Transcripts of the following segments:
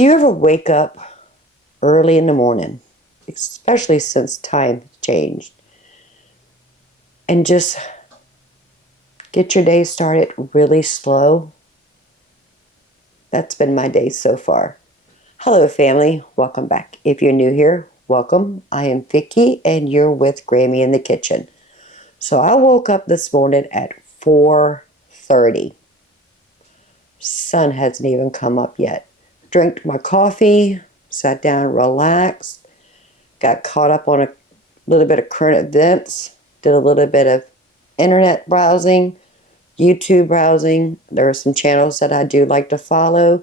Do you ever wake up early in the morning, especially since time changed, and just get your day started really slow? That's been my day so far. Hello family, welcome back. If you're new here, welcome. I am Vicky and you're with Grammy in the kitchen. So I woke up this morning at 4:30. Sun hasn't even come up yet. Drank my coffee, sat down, relaxed, got caught up on a little bit of current events, did a little bit of internet browsing, YouTube browsing. There are some channels that I do like to follow.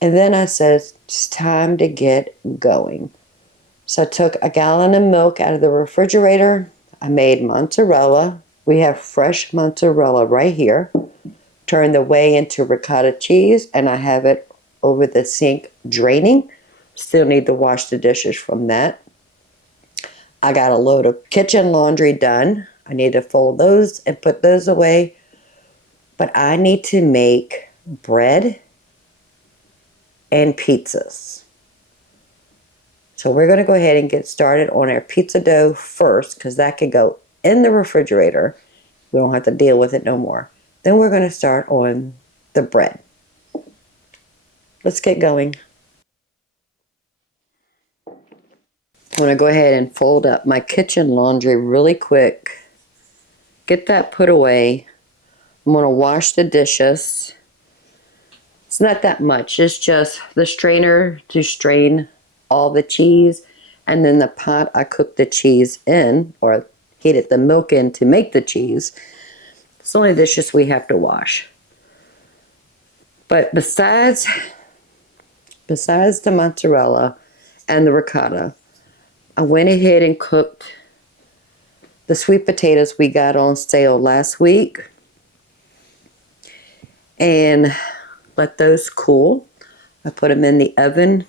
And then I said, it's time to get going. So I took a gallon of milk out of the refrigerator. I made mozzarella. We have fresh mozzarella right here. Turned the whey into ricotta cheese, and I have it over the sink draining. Still need to wash the dishes from that. I got a load of kitchen laundry done. I need to fold those and put those away. But I need to make bread and pizzas. So we're going to go ahead and get started on our pizza dough first, because that can go in the refrigerator. We don't have to deal with it no more. Then we're going to start on the bread. Let's get going. I'm going to go ahead and fold up my kitchen laundry really quick. Get that put away. I'm going to wash the dishes. It's not that much. It's just the strainer to strain all the cheese, and then the pot I cook the cheese in, or heated the milk in to make the cheese. It's only dishes we have to wash. But besides the mozzarella and the ricotta, I went ahead and cooked the sweet potatoes we got on sale last week and let those cool. I put them in the oven,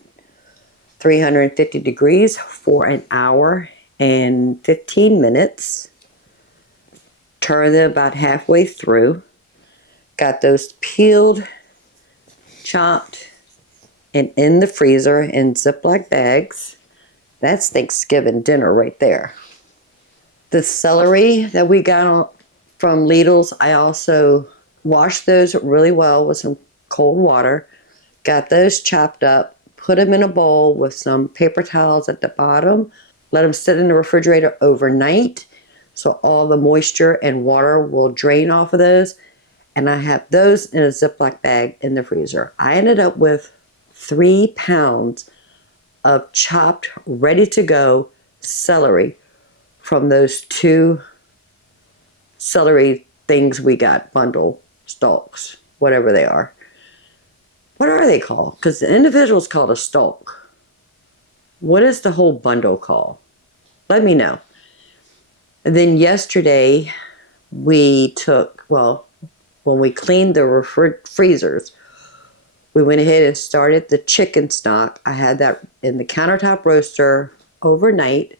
350 degrees for an hour and 15 minutes. Turn them about halfway through. Got those peeled, chopped, and in the freezer in Ziploc bags. That's Thanksgiving dinner right there. The celery that we got from Lidl's, I also washed those really well with some cold water. Got those chopped up, put them in a bowl with some paper towels at the bottom. Let them sit in the refrigerator overnight, so all the moisture and water will drain off of those. And I have those in a Ziploc bag in the freezer. I ended up with 3 pounds of chopped, ready-to-go celery from those 2 celery things we got, bundle stalks, whatever they are. What are they called? Because the individual is called a stalk. What is the whole bundle called? Let me know. And then yesterday, we took, when we cleaned the freezers, we went ahead and started the chicken stock. I had that in the countertop roaster overnight,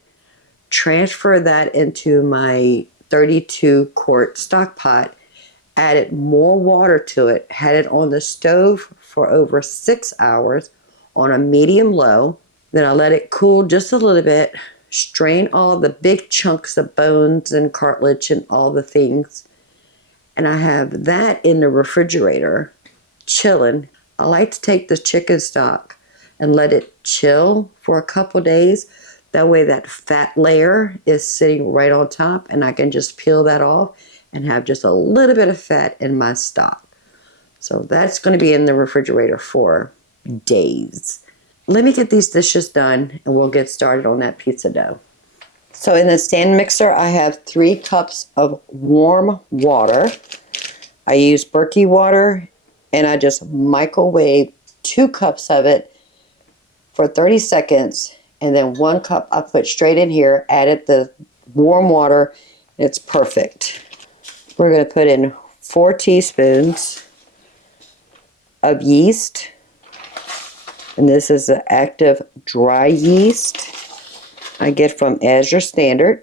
transferred that into my 32-quart stock pot, added more water to it, had it on the stove for over 6 hours on a medium low. Then I let it cool just a little bit, strain all the big chunks of bones and cartilage and all the things. And I have that in the refrigerator, chilling. I like to take the chicken stock and let it chill for a couple days. That way that fat layer is sitting right on top, and I can just peel that off and have just a little bit of fat in my stock. So that's going to be in the refrigerator for days. Let me get these dishes done and we'll get started on that pizza dough. So in the stand mixer, I have 3 cups of warm water. I use Berkey water, and I just microwave 2 cups of it for 30 seconds. And then 1 cup I put straight in here, added the warm water. It's perfect. We're going to put in 4 teaspoons of yeast. And this is the active dry yeast I get from Azure Standard.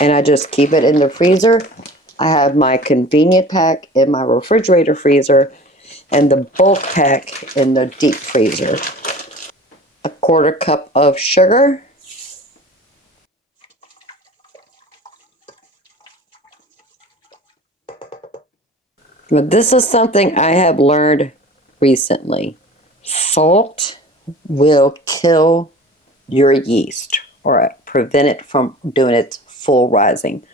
And I just keep it in the freezer. I have my convenient pack in my refrigerator freezer. and the bulk pack in the deep freezer. A 1/4 cup of sugar. But this is something I have learned recently. Salt will kill your yeast or prevent it from doing its full rising.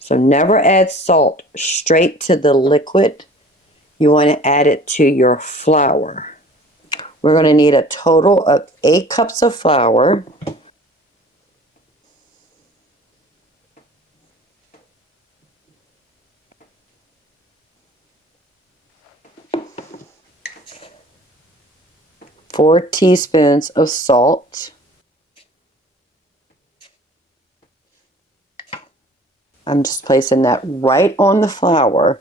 So never add salt straight to the liquid. You want to add it to your flour. We're going to need a total of 8 cups of flour. Four teaspoons of salt. I'm just placing that right on the flour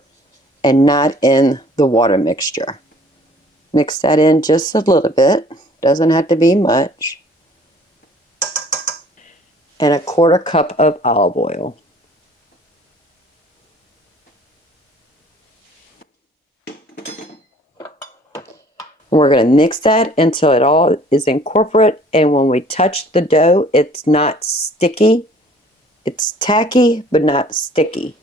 and not in the water mixture. Mix that in just a little bit. Doesn't have to be much. And a 1/4 cup of olive oil. We're going to mix that until it all is incorporate, and when we touch the dough, it's not sticky. It's tacky, but not sticky.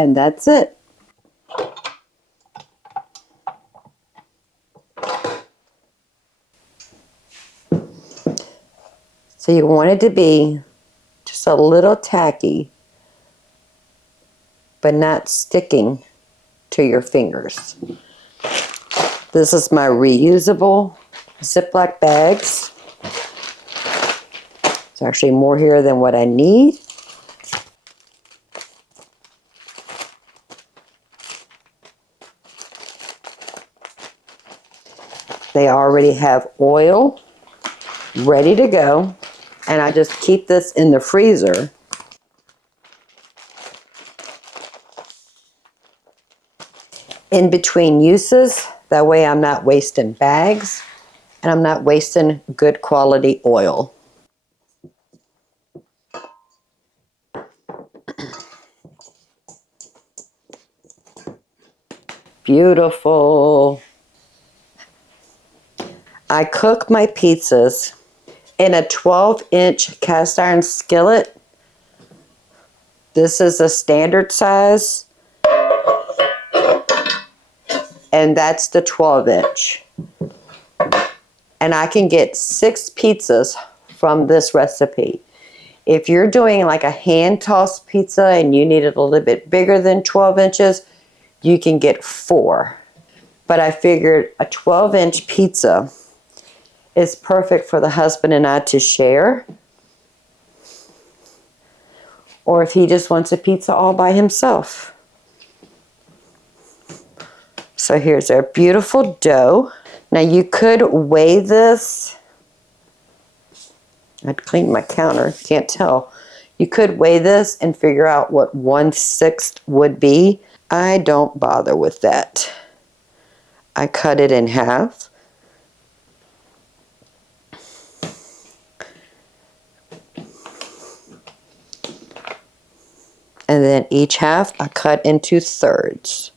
And that's it. So you want it to be just a little tacky, but not sticking to your fingers. This is my reusable Ziploc bags. There's actually more here than what I need. They already have oil ready to go, and I just keep this in the freezer. In between uses, that way I'm not wasting bags and I'm not wasting good quality oil. Beautiful. I cook my pizzas in a 12-inch cast iron skillet. This is a standard size, and that's the 12-inch. And I can get 6 pizzas from this recipe. If you're doing like a hand-tossed pizza and you need it a little bit bigger than 12 inches, you can get 4. But I figured a 12-inch pizza is perfect for the husband and I to share. Or if he just wants a pizza all by himself. So here's our beautiful dough. Now you could weigh this. I'd clean my counter, can't tell. You could weigh this and figure out what 1/6 would be. I don't bother with that. I cut it in half. And then each half I cut into thirds.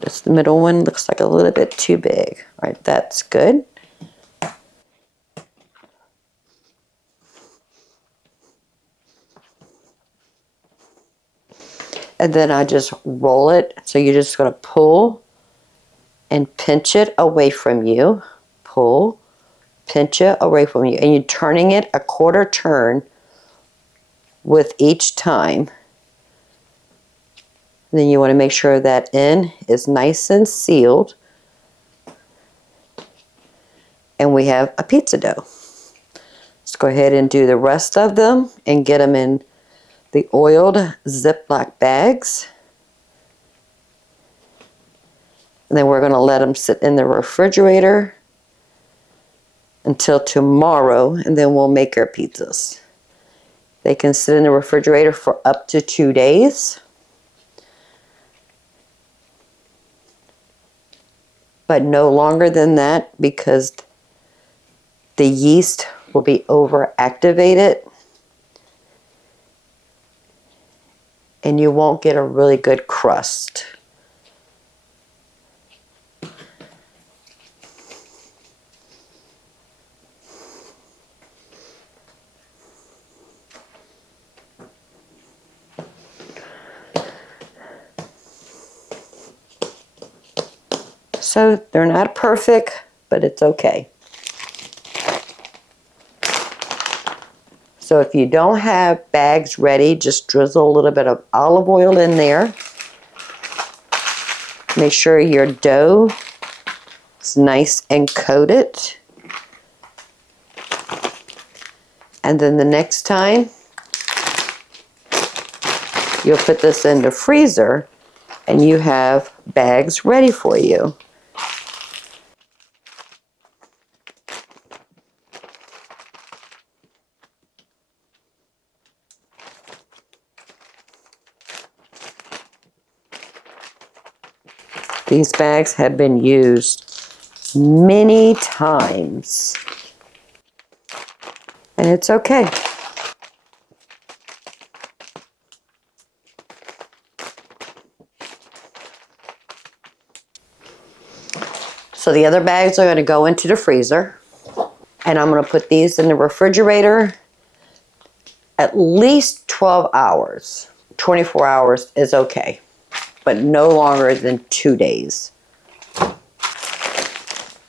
This middle one looks like a little bit too big. All right, that's good. And then I just roll it. So you're just going to pull and pinch it away from you. Pull, pinch it away from you. And you're turning it a quarter turn with each time. And then you want to make sure that end is nice and sealed. And we have a pizza dough. Let's go ahead and do the rest of them and get them in the oiled Ziploc bags. And then we're going to let them sit in the refrigerator until tomorrow, and then we'll make our pizzas. They can sit in the refrigerator for up to 2 days. But no longer than that, because the yeast will be overactivated and you won't get a really good crust. So they're not perfect, but it's okay. So if you don't have bags ready, just drizzle a little bit of olive oil in there. Make sure your dough is nice and coated. And then the next time, you'll put this in the freezer and you have bags ready for you. These bags have been used many times, and it's okay. So the other bags are going to go into the freezer, and I'm going to put these in the refrigerator at least 12 hours. 24 hours is okay, but no longer than 2 days.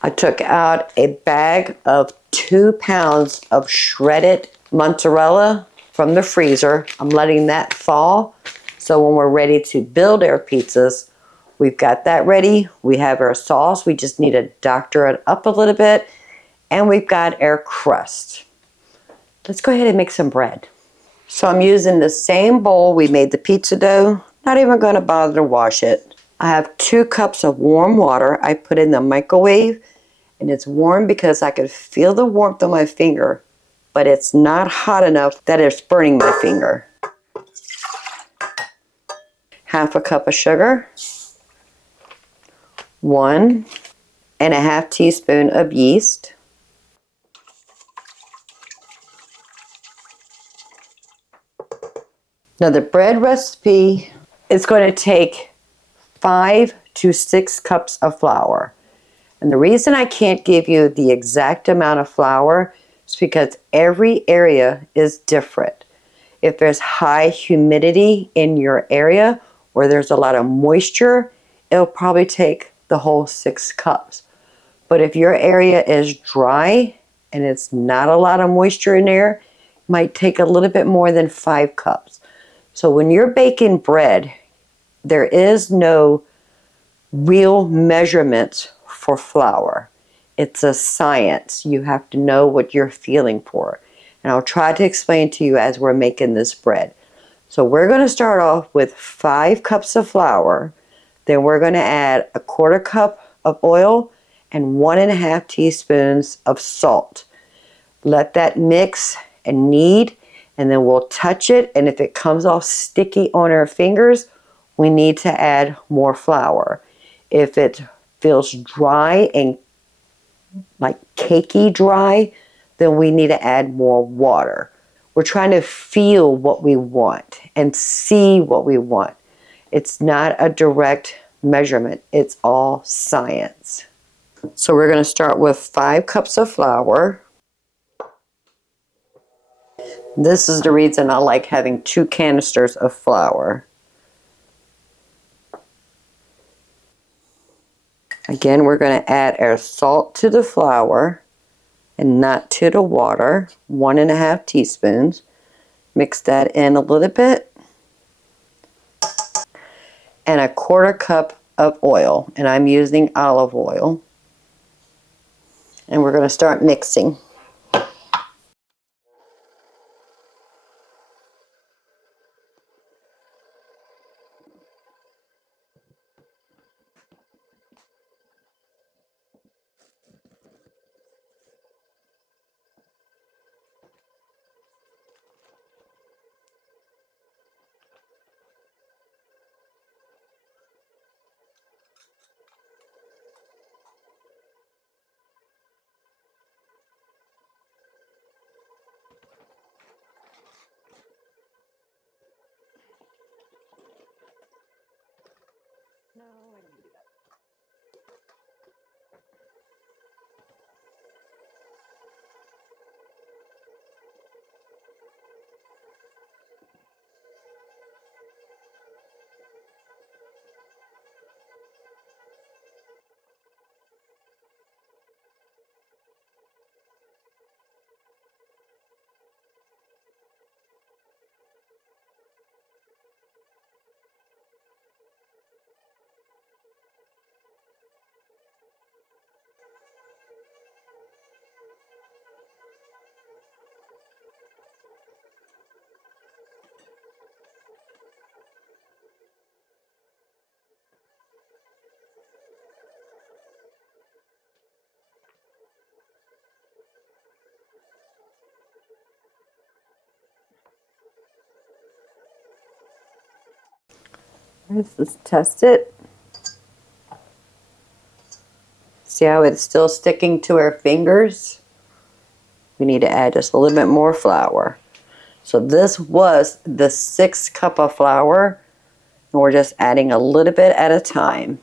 I took out a bag of 2 pounds of shredded mozzarella from the freezer. I'm letting that thaw, so when we're ready to build our pizzas, we've got that ready. We have our sauce. We just need to doctor it up a little bit, and we've got our crust. Let's go ahead and make some bread. So I'm using the same bowl we made the pizza dough. Not even going to bother to wash it. I have 2 cups of warm water. I put in the microwave, and it's warm because I could feel the warmth on my finger, but it's not hot enough that it's burning my finger. Half a cup of sugar, 1.5 teaspoons of yeast, now the bread recipe is going to take 5 to 6 cups of flour. And the reason I can't give you the exact amount of flour is because every area is different. If there's high humidity in your area or there's a lot of moisture, it'll probably take the whole 6 cups. But if your area is dry and it's not a lot of moisture in there, it might take a little bit more than 5 cups. So when you're baking bread, there is no real measurements for flour. It's a science. You have to know what you're feeling for. And I'll try to explain to you as we're making this bread. So we're going to start off with 5 cups of flour. Then we're going to add a 1/4 cup of oil and 1.5 teaspoons of salt. Let that mix and knead And then we'll touch it, and if it comes off sticky on our fingers, we need to add more flour. If it feels dry and like cakey dry, then we need to add more water. We're trying to feel what we want and see what we want. It's not a direct measurement. It's all science. So we're going to start with 5 cups of flour. This is the reason I like having 2 canisters of flour. Again, we're going to add our salt to the flour and not to the water, 1.5 teaspoons. Mix that in a little bit. And 1/4 cup of oil, and I'm using olive oil. And we're going to start mixing. Let's test it. See how it's still sticking to our fingers? We need to add just a little bit more flour. So this was the 6th cup of flour, and we're just adding a little bit at a time.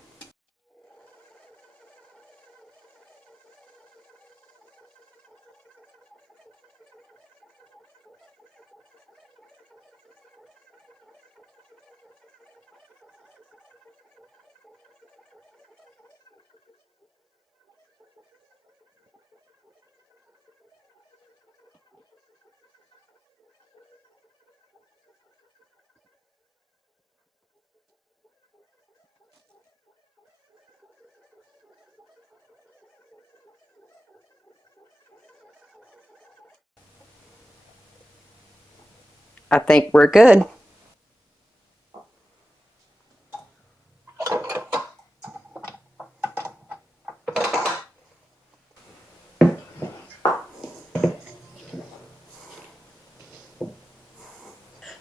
I think we're good.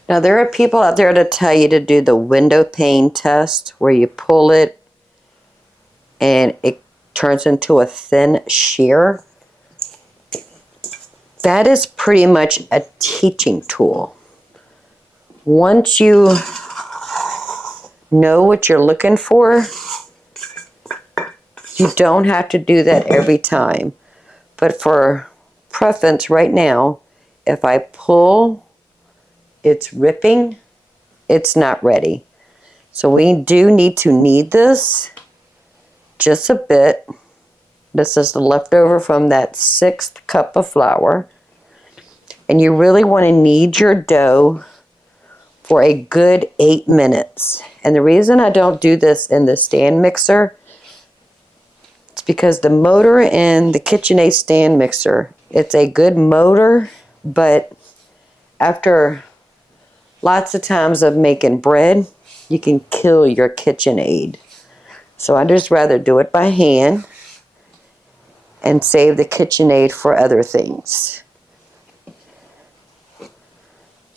Now there are people out there to tell you to do the window pane test where you pull it and it turns into a thin shear. That is pretty much a teaching tool. Once you know what you're looking for, you don't have to do that every time. But for preference right now, if I pull, it's ripping, it's not ready. So we do need to knead this just a bit. This is the leftover from that 6th cup of flour. And you really want to knead your dough for a good 8 minutes. And the reason I don't do this in the stand mixer, it's because the motor in the KitchenAid stand mixer, it's a good motor, but after lots of times of making bread, you can kill your KitchenAid. So I just rather do it by hand and save the KitchenAid for other things.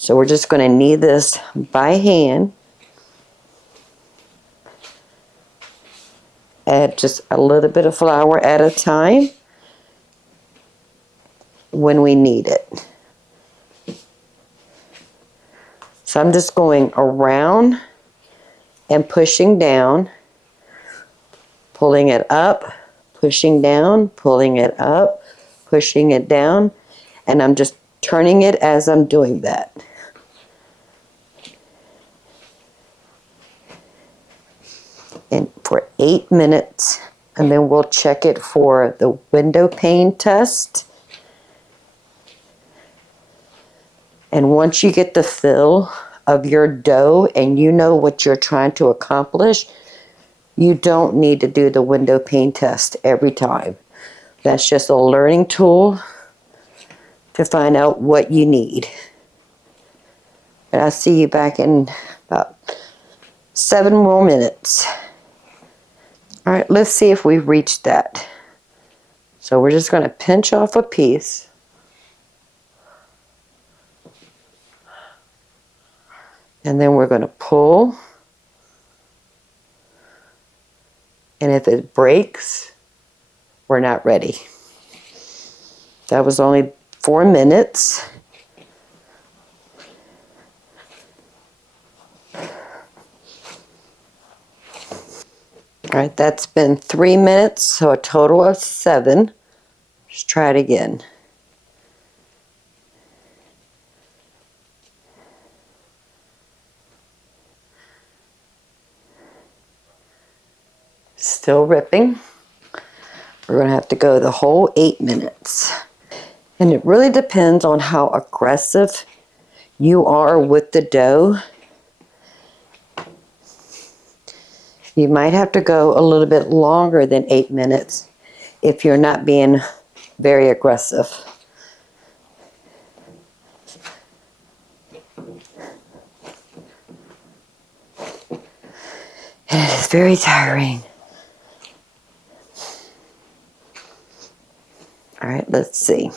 So we're just going to knead this by hand. Add just a little bit of flour at a time when we knead it. So I'm just going around and pushing down, pulling it up, pushing down, pulling it up, pushing it down, and I'm just turning it as I'm doing that. And for 8 minutes, and then we'll check it for the window pane test. And once you get the feel of your dough and you know what you're trying to accomplish, you don't need to do the window pane test every time. That's just a learning tool to find out what you need. And I'll see you back in about 7 more minutes. All right, let's see if we've reached that. So we're just going to pinch off a piece. And then we're going to pull. And if it breaks, we're not ready. That was only 4 minutes. All right, that's been 3 minutes, so a total of 7. Let's try it again. Still ripping. We're going to have to go the whole 8 minutes. And it really depends on how aggressive you are with the dough. You might have to go a little bit longer than 8 minutes if you're not being very aggressive. And it is very tiring. All right, let's see.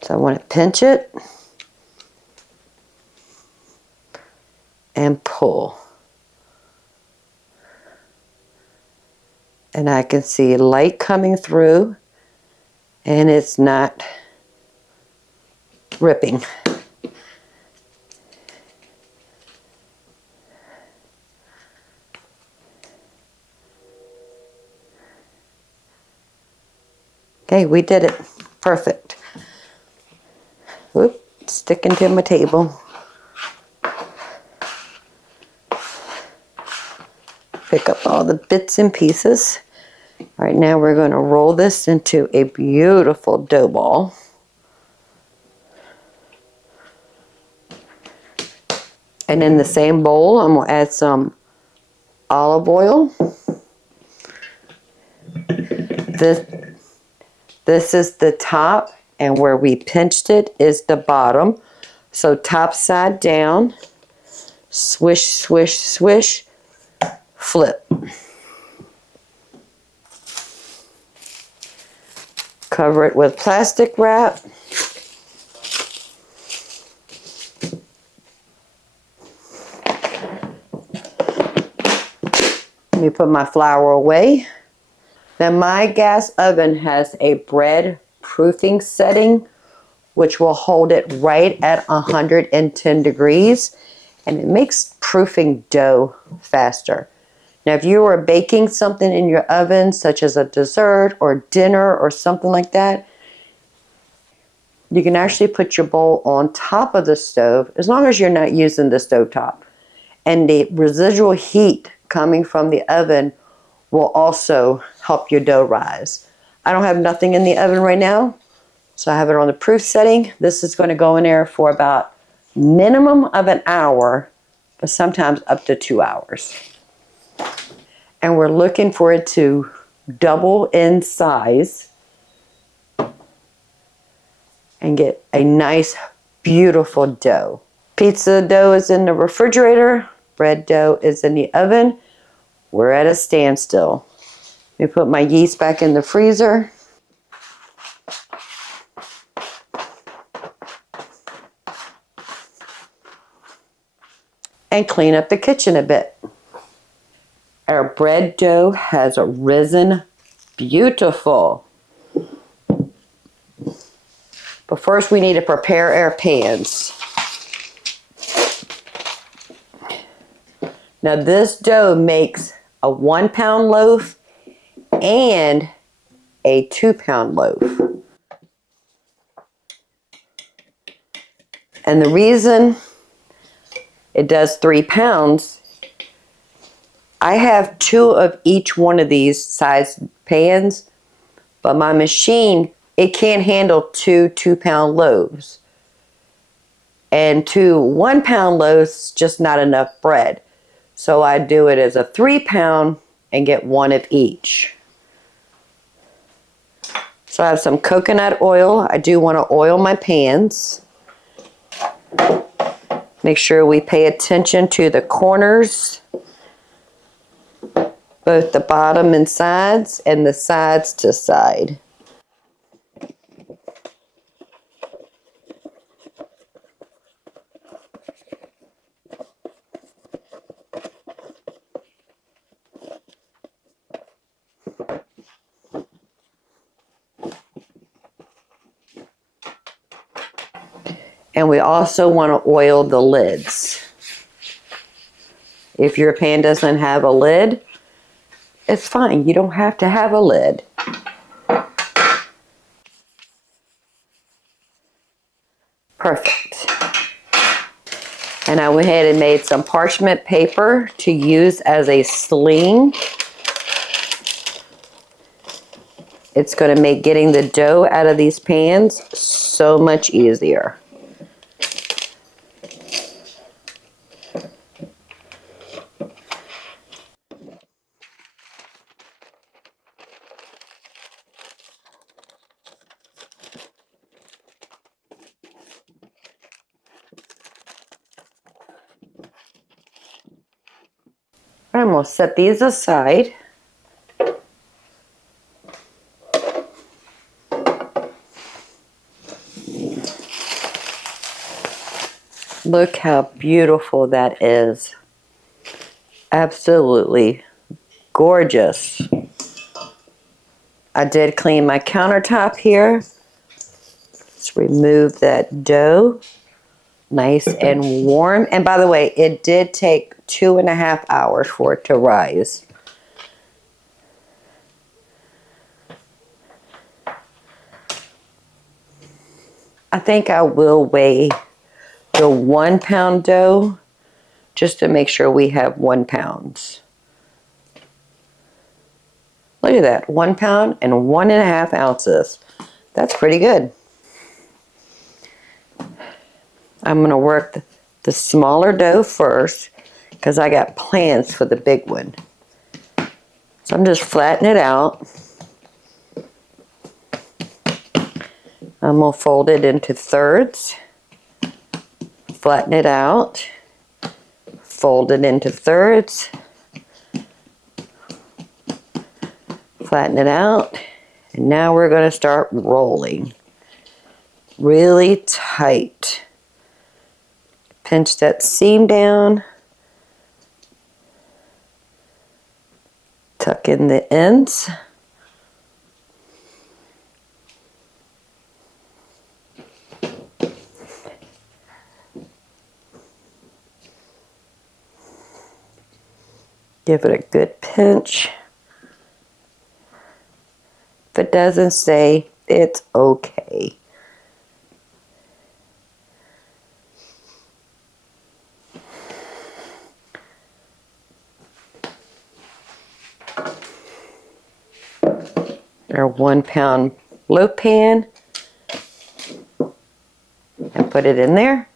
So I want to pinch it and pull. And I can see light coming through, and it's not ripping. Okay, we did it. Perfect. Oop, sticking to my table. Pick up all the bits and pieces. All right, now we're going to roll this into a beautiful dough ball. And in the same bowl, I'm going to add some olive oil. This is the top, and where we pinched it is the bottom. So top side down, swish, swish, swish, flip. Cover it with plastic wrap. Let me put my flour away. Then my gas oven has a bread proofing setting, which will hold it right at 110 degrees, and it makes proofing dough faster. Now, if you are baking something in your oven, such as a dessert or dinner or something like that, you can actually put your bowl on top of the stove, as long as you're not using the stovetop. And the residual heat coming from the oven will also help your dough rise. I don't have nothing in the oven right now, so I have it on the proof setting. This is going to go in there for about minimum of an hour, but sometimes up to 2 hours. And we're looking for it to double in size and get a nice, beautiful dough. Pizza dough is in the refrigerator. Bread dough is in the oven. We're at a standstill. Let me put my yeast back in the freezer. and clean up the kitchen a bit. Our bread dough has risen beautiful. But first we need to prepare our pans. Now this dough makes a 1 pound loaf and a 2 pound loaf. And the reason it does 3 pounds, I have 2 of each one of these size pans, but my machine, it can't handle 2 2-pound loaves. And 2 1 pound loaves, just not enough bread. So I do it as a 3 pound and get 1 of each. So I have some coconut oil. I do want to oil my pans. Make sure we pay attention to the corners, both the bottom and sides, and the sides to side. And we also want to oil the lids. If your pan doesn't have a lid, it's fine. You don't have to have a lid. Perfect. And I went ahead and made some parchment paper to use as a sling. It's going to make getting the dough out of these pans so much easier. I'm going to set these aside. Look how beautiful that is. Absolutely gorgeous. I did clean my countertop here. Let's remove that dough. Nice and warm. And by the way, it did take 2.5 hours for it to rise. I think I will weigh the 1 pound dough just to make sure we have 1 pound. Look at that, 1 pound and 1.5 ounces. That's pretty good. I'm going to work the smaller dough first because I got plans for the big one. So I'm just flattening it out. I'm going to fold it into thirds. Flatten it out. Fold it into thirds. Flatten it out. And now we're going to start rolling. Really tight. Pinch that seam down. Tuck in the ends. Give it a good pinch. If it doesn't stay, it's okay. Our 1 pound loaf pan, and put it in there.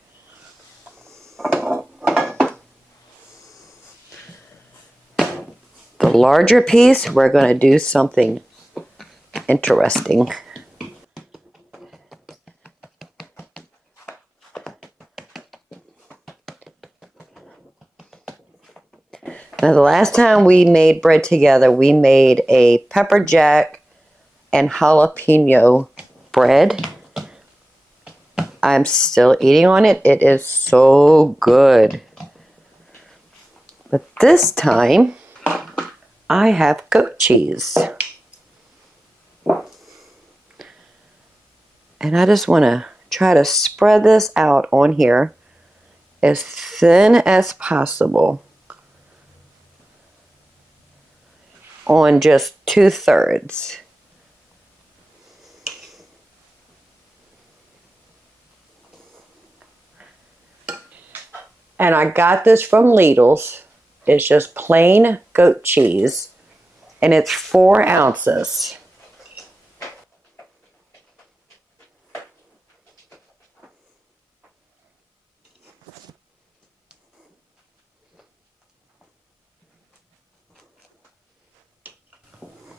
The larger piece, we're going to do something interesting. Now the last time we made bread together, we made a pepper jack and jalapeno bread. I'm still eating on it. It is so good. But this time, I have goat cheese. And I just want to try to spread this out on here as thin as possible on just 2/3. And I got this from Lidl's. It's just plain goat cheese, and it's 4 ounces.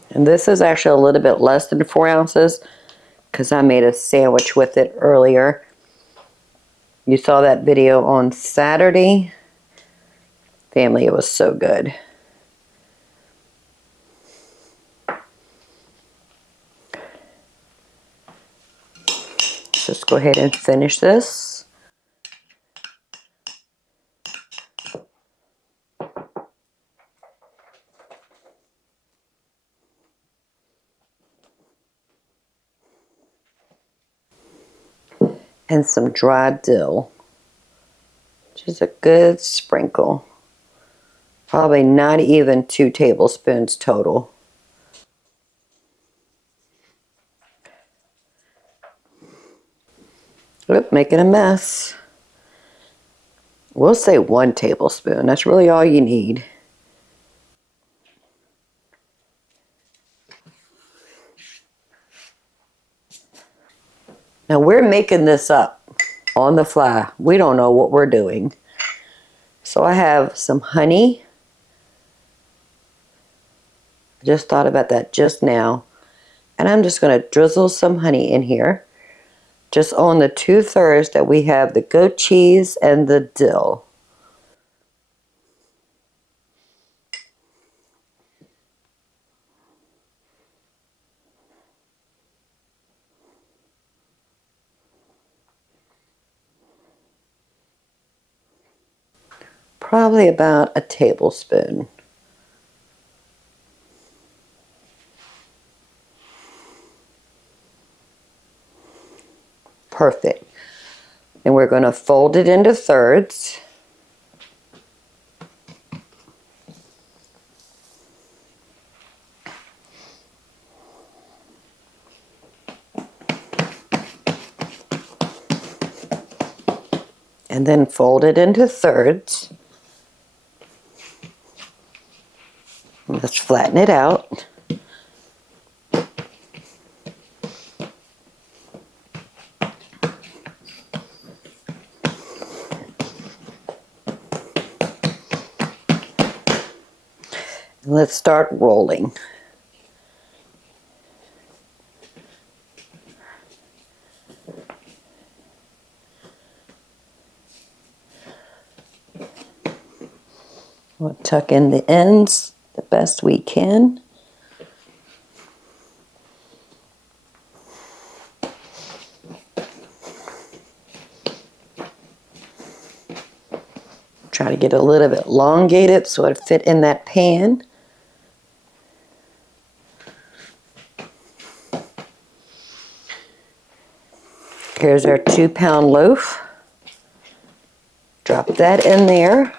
And this is actually a little bit less than 4 ounces because I made a sandwich with it earlier. You saw that video on Saturday. Family, it was so good. Let's just go ahead and finish this. And some dried dill. Just a good sprinkle. Probably not even 2 tablespoons total. Oop, making a mess. We'll say 1 tablespoon. That's really all you need. Now we're making this up on the fly. We don't know what we're doing. So I have some honey. I just thought about that just now. And I'm just going to drizzle some honey in here. Just on the 2/3 that we have the goat cheese and the dill. Probably about a tablespoon. Perfect. And we're going to fold it into thirds. And then fold it into thirds. Let's flatten it out. Let's start rolling. We'll tuck in the ends the best we can. Try to get a little bit elongated so it fit in that pan. Here's our 2-pound loaf. Drop that in there.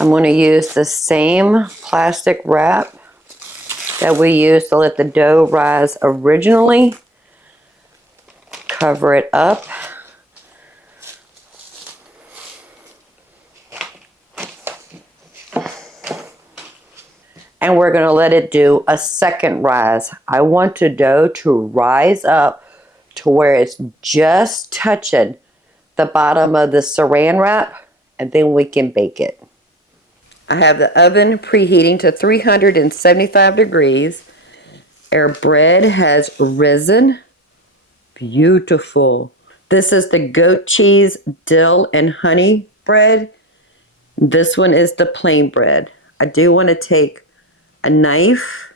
I'm going to use the same plastic wrap that we used to let the dough rise originally. Cover it up. And we're going to let it do a second rise. I want the dough to rise up to where it's just touching the bottom of the saran wrap, and then we can bake it. I have the oven preheating to 375 degrees. Our bread has risen. Beautiful. This is the goat cheese, dill, and honey bread. This one is the plain bread. I do want to take a knife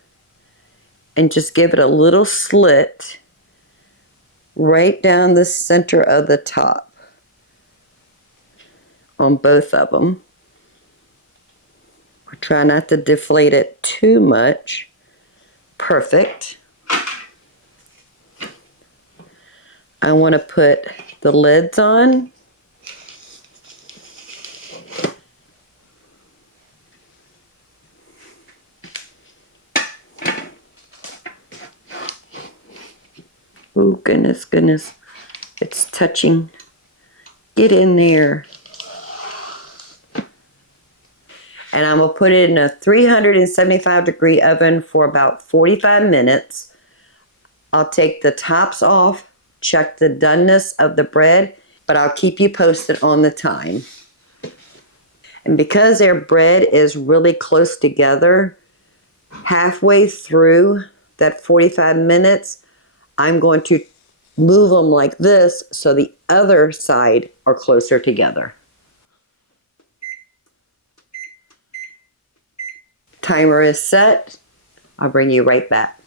and just give it a little slit right down the center of the top on both of them. Try not to deflate it too much. Perfect. I want to put the lids on. Oh, goodness, goodness. It's touching. Get in there. And I'm going to put it in a 375-degree oven for about 45 minutes. I'll take the tops off, check the doneness of the bread, but I'll keep you posted on the time. And because their bread is really close together, halfway through that 45 minutes, I'm going to move them like this so the other side are closer together. Timer is set. I'll bring you right back.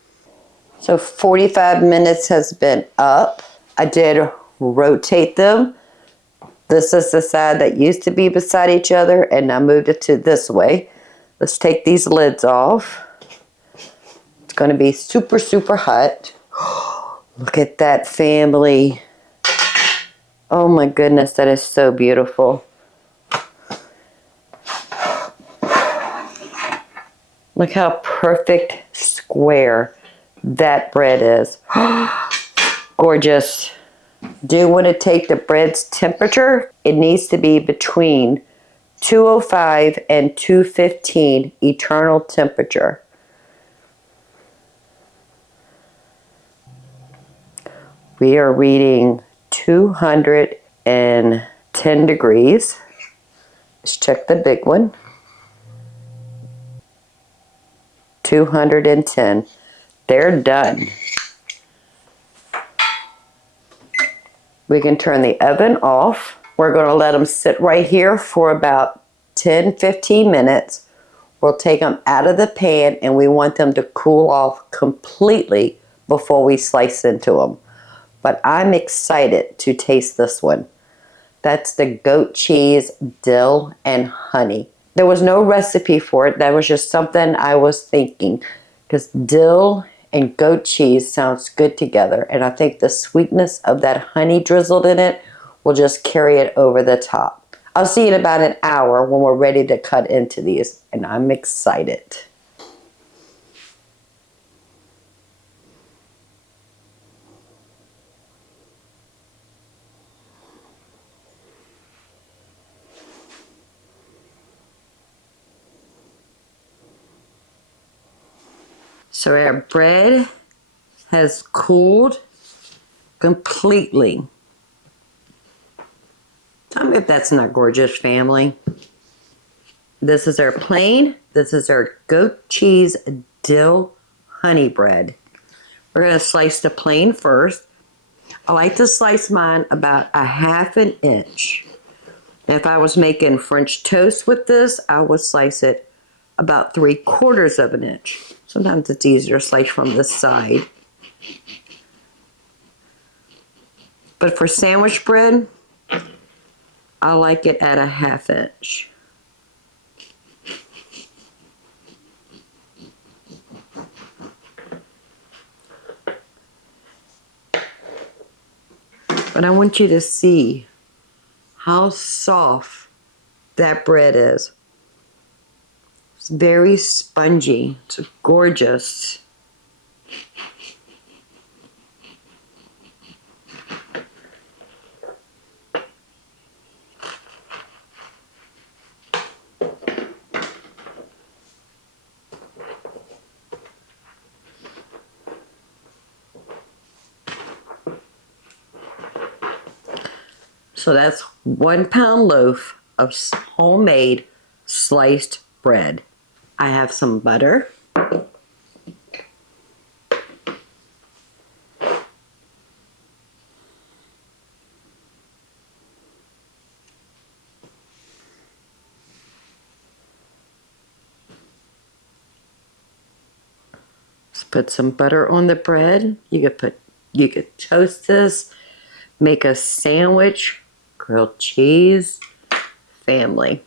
So 45 minutes has been up. I did rotate them. This is the side that used to be beside each other, and I moved it to this way. Let's take these lids off. It's going to be super, super hot. Look at that, family. Oh my goodness, that is so beautiful. Look how perfect square that bread is. Gorgeous. Do you want to take the bread's temperature? It needs to be between 205 and 215 eternal temperature. We are reading 210 degrees. Let's check the big one. 210. They're done. We can turn the oven off. We're going to let them sit right here for about 10-15 minutes. We'll take them out of the pan, and we want them to cool off completely before we slice into them. But I'm excited to taste this one. That's the goat cheese, dill, and honey. There was no recipe for it. That was just something I was thinking, because dill and goat cheese sounds good together, and I think the sweetness of that honey drizzled in it will just carry it over the top. I'll see you in about an hour when we're ready to cut into these, and I'm excited. So our bread has cooled completely. Tell me if that's not gorgeous, family. This is our plain. This is our goat cheese dill honey bread. We're going to slice the plain first. I like to slice mine about 1/2 inch. If I was making French toast with this, I would slice it about 3/4 inch. Sometimes it's easier to slice from this side. But for sandwich bread, I like it at 1/2 inch. But I want you to see how soft that bread is. It's very spongy. It's gorgeous. So that's 1 pound loaf of homemade sliced bread. I have some butter. Let's put some butter on the bread. You could put You could toast this, make a sandwich, grilled cheese, family.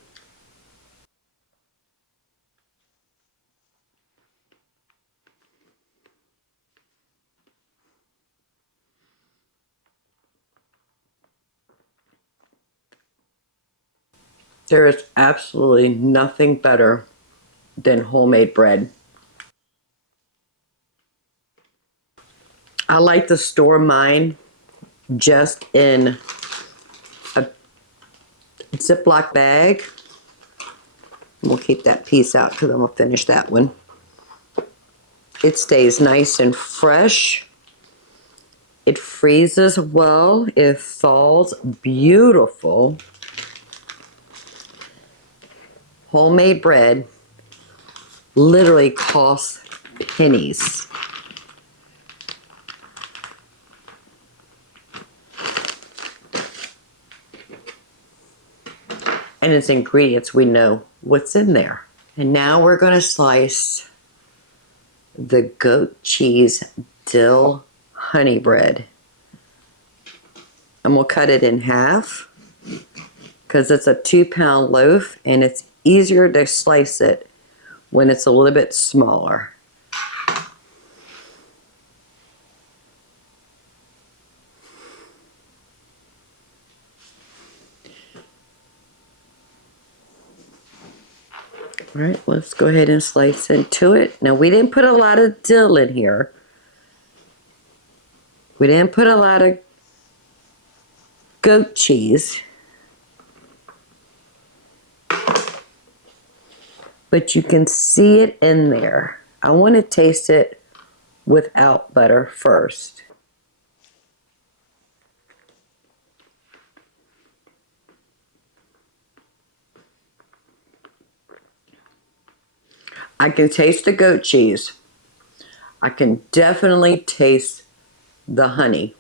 There is absolutely nothing better than homemade bread. I like to store mine just in a Ziploc bag. We'll keep that piece out because I'm going to finish that one. It stays nice and fresh. It freezes well. It thaws beautiful. Homemade bread literally costs pennies. And its ingredients, we know what's in there. And now we're going to slice the goat cheese dill honey bread. And we'll cut it in half because it's a 2-pound loaf and it's easier to slice it when it's a little bit smaller. All right, let's go ahead and slice into it. Now, we didn't put a lot of dill in here. We didn't put a lot of goat cheese. But you can see it in there. I want to taste it without butter first. I can taste the goat cheese. I can definitely taste the honey.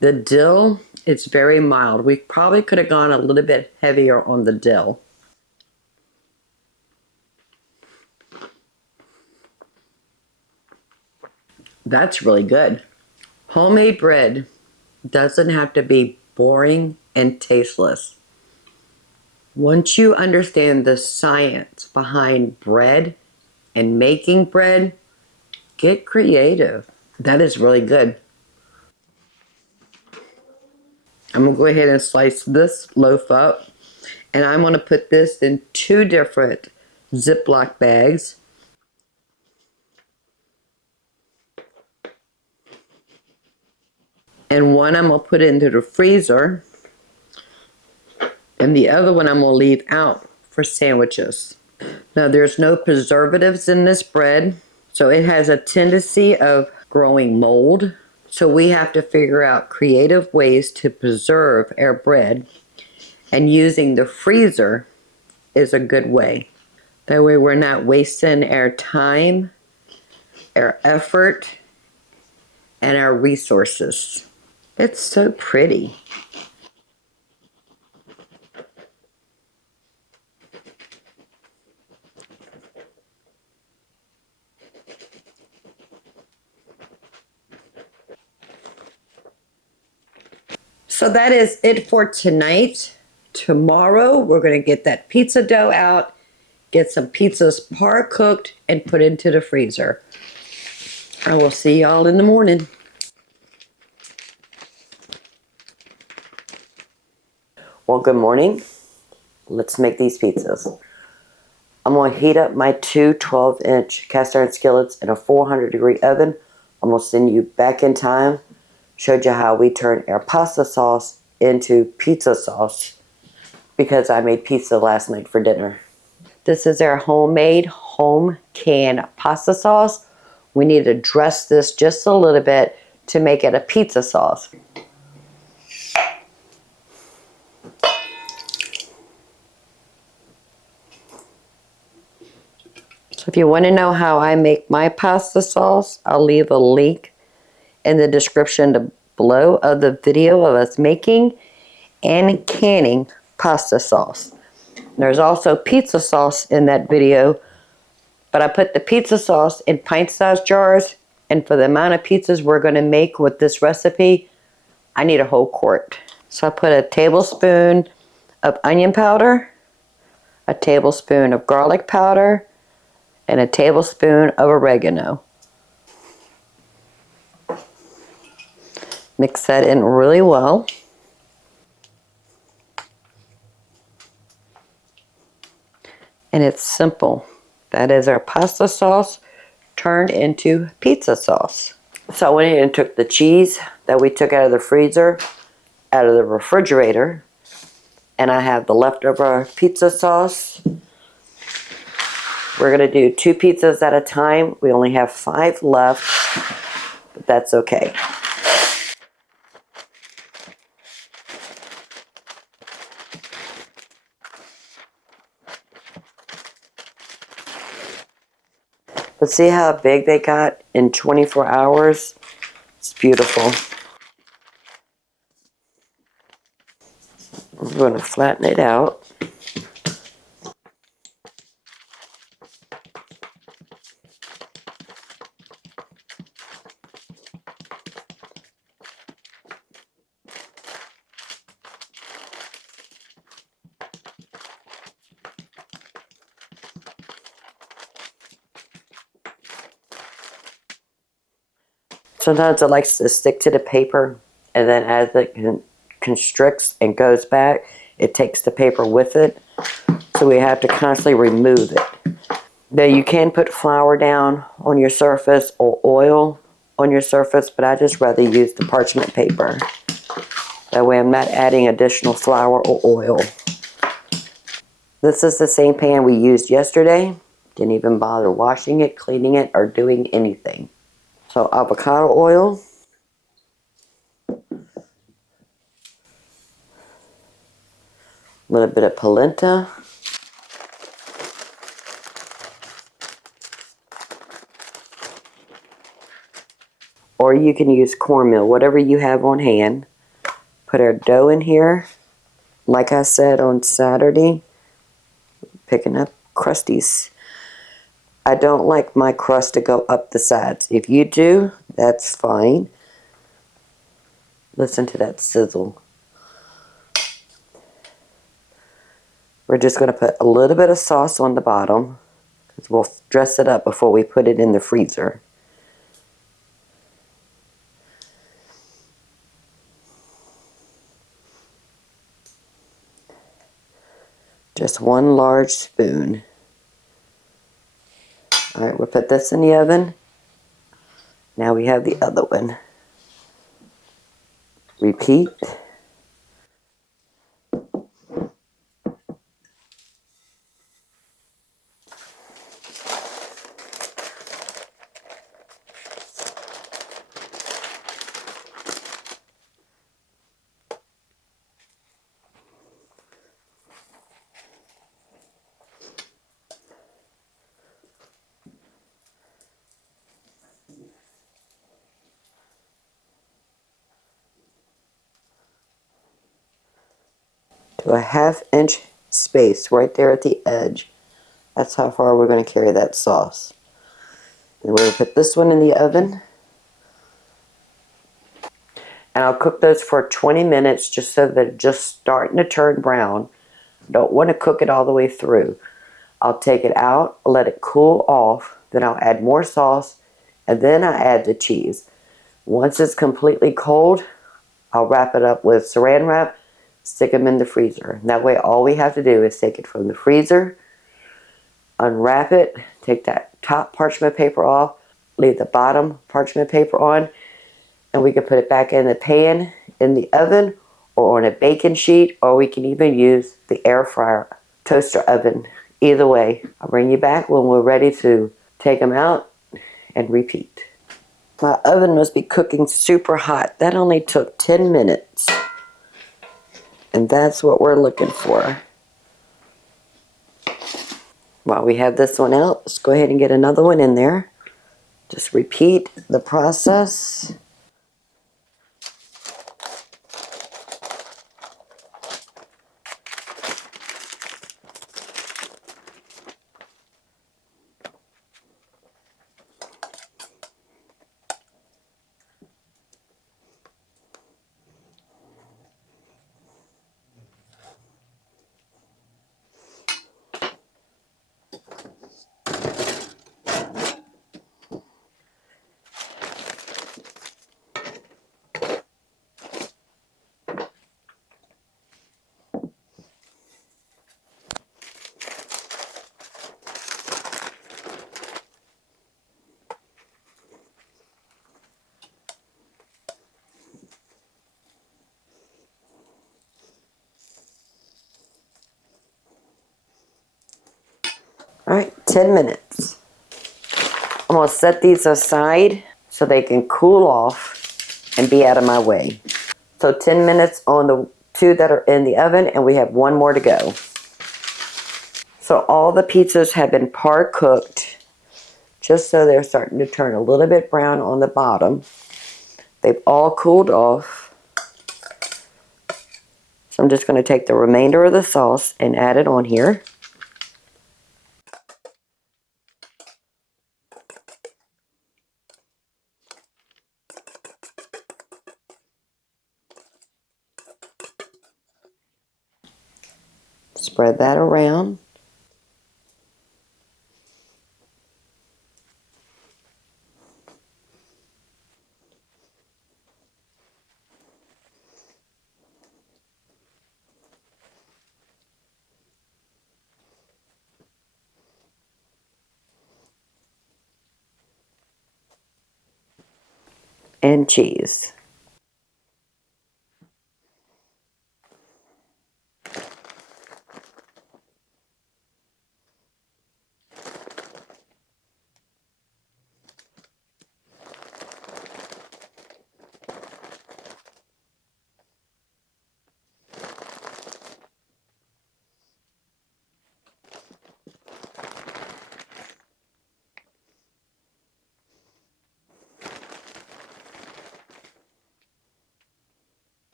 The dill, it's very mild. We probably could have gone a little bit heavier on the dill. That's really good. Homemade bread doesn't have to be boring and tasteless. Once you understand the science behind bread and making bread, get creative. That is really good. I'm going to go ahead and slice this loaf up. And I'm going to put this in 2 different Ziploc bags. And one I'm going to put into the freezer. And the other one I'm going to leave out for sandwiches. Now, there's no preservatives in this bread, so it has a tendency of growing mold. So we have to figure out creative ways to preserve our bread, and using the freezer is a good way. That way we're not wasting our time, our effort, and our resources. It's so pretty. So that is it for tonight. Tomorrow, we're going to get that pizza dough out, get some pizzas par cooked, and put into the freezer. I will see y'all in the morning. Well, good morning. Let's make these pizzas. I'm going to heat up my 2 12-inch cast iron skillets in a 400-degree oven. I'm going to send you back in time. Showed you how we turn our pasta sauce into pizza sauce because I made pizza last night for dinner. This is our homemade home canned pasta sauce. We need to dress this just a little bit to make it a pizza sauce. So if you want to know how I make my pasta sauce, I'll leave a link in the description below of the video of us making and canning pasta sauce. There's also pizza sauce in that video, but I put the pizza sauce in pint-sized jars And for the amount of pizzas we're going to make with this recipe, I need a whole quart. So I put a tablespoon of onion powder, a tablespoon of garlic powder, and a tablespoon of oregano. Mix that in really well. And it's simple. That is our pasta sauce turned into pizza sauce. So I went in and took the cheese that we took out of the freezer, out of the refrigerator, and I have the leftover pizza sauce. We're going to do 2 pizzas at a time. We only have 5 left, but that's okay. But see how big they got in 24 hours? It's beautiful. We're going to flatten it out. Sometimes it likes to stick to the paper, and then as it constricts and goes back, it takes the paper with it. So we have to constantly remove it. Now you can put flour down on your surface or oil on your surface, but I just rather use the parchment paper. That way I'm not adding additional flour or oil. This is the same pan we used yesterday. Didn't even bother washing it, cleaning it, or doing anything. So avocado oil. A little bit of polenta. Or you can use cornmeal, whatever you have on hand. Put our dough in here. Like I said on Saturday, picking up crusties. I don't like my crust to go up the sides. If you do, that's fine. Listen to that sizzle. We're just going to put a little bit of sauce on the bottom, because we'll dress it up before we put it in the freezer. Just 1 large spoon. Alright, we'll put this in the oven. Now we have the other one. Repeat. To a 1/2 inch space right there at the edge. That's how far we're going to carry that sauce. And we're going to put this one in the oven. And I'll cook those for 20 minutes just so that they're just starting to turn brown. Don't want to cook it all the way through. I'll take it out, let it cool off, then I'll add more sauce, and then I add the cheese. Once it's completely cold, I'll wrap it up with saran wrap, stick them in the freezer. That way all we have to do is take it from the freezer, unwrap it, take that top parchment paper off, leave the bottom parchment paper on, and we can put it back in the pan, in the oven, or on a baking sheet, or we can even use the air fryer, toaster oven. Either way, I'll bring you back when we're ready to take them out and repeat. My oven must be cooking super hot. That only took 10 minutes. And that's what we're looking for. While we have this one out, let's go ahead and get another one in there. Just repeat the process. 10 minutes. I'm going to set these aside so they can cool off and be out of my way. So 10 minutes on the 2 that are in the oven, and we have 1 more to go. So all the pizzas have been par cooked, just so they're starting to turn a little bit brown on the bottom. They've all cooled off. So I'm just going to take the remainder of the sauce and add it on here. Spread that around. And cheese.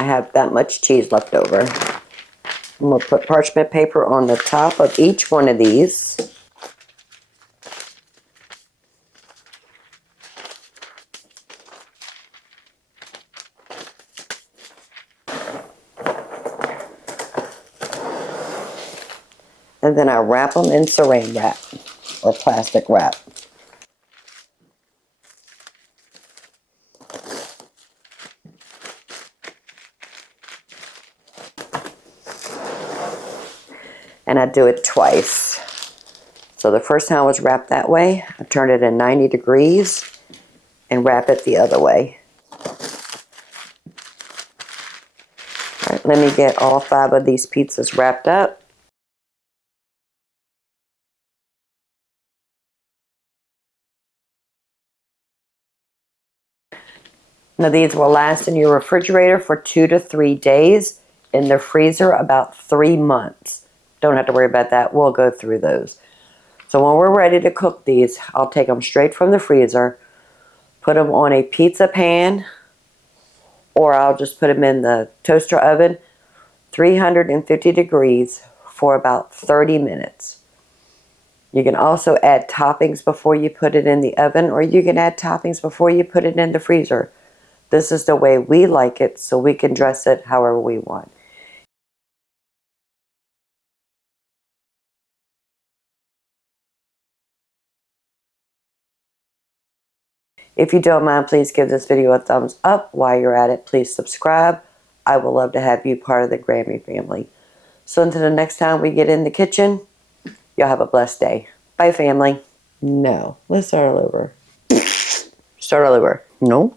I have that much cheese left over. I'm going to put parchment paper on the top of each one of these. And then I wrap them in saran wrap or plastic wrap. And I do it twice. So the first time I was wrapped that way, I turn it in 90 degrees and wrap it the other way. All right, let me get all 5 of these pizzas wrapped up. Now these will last in your refrigerator for 2 to 3 days, in the freezer about 3 months. Don't have to worry about that. We'll go through those. So when we're ready to cook these, I'll take them straight from the freezer, put them on a pizza pan, or I'll just put them in the toaster oven, 350 degrees for about 30 minutes. You can also add toppings before you put it in the oven, or you can add toppings before you put it in the freezer. This is the way we like it, so we can dress it however we want. If you don't mind, please give this video a thumbs up. While you're at it, please subscribe. I would love to have you part of the Grammy family. So until the next time we get in the kitchen, y'all have a blessed day. Bye, family. No, let's start all over. Start all over. No.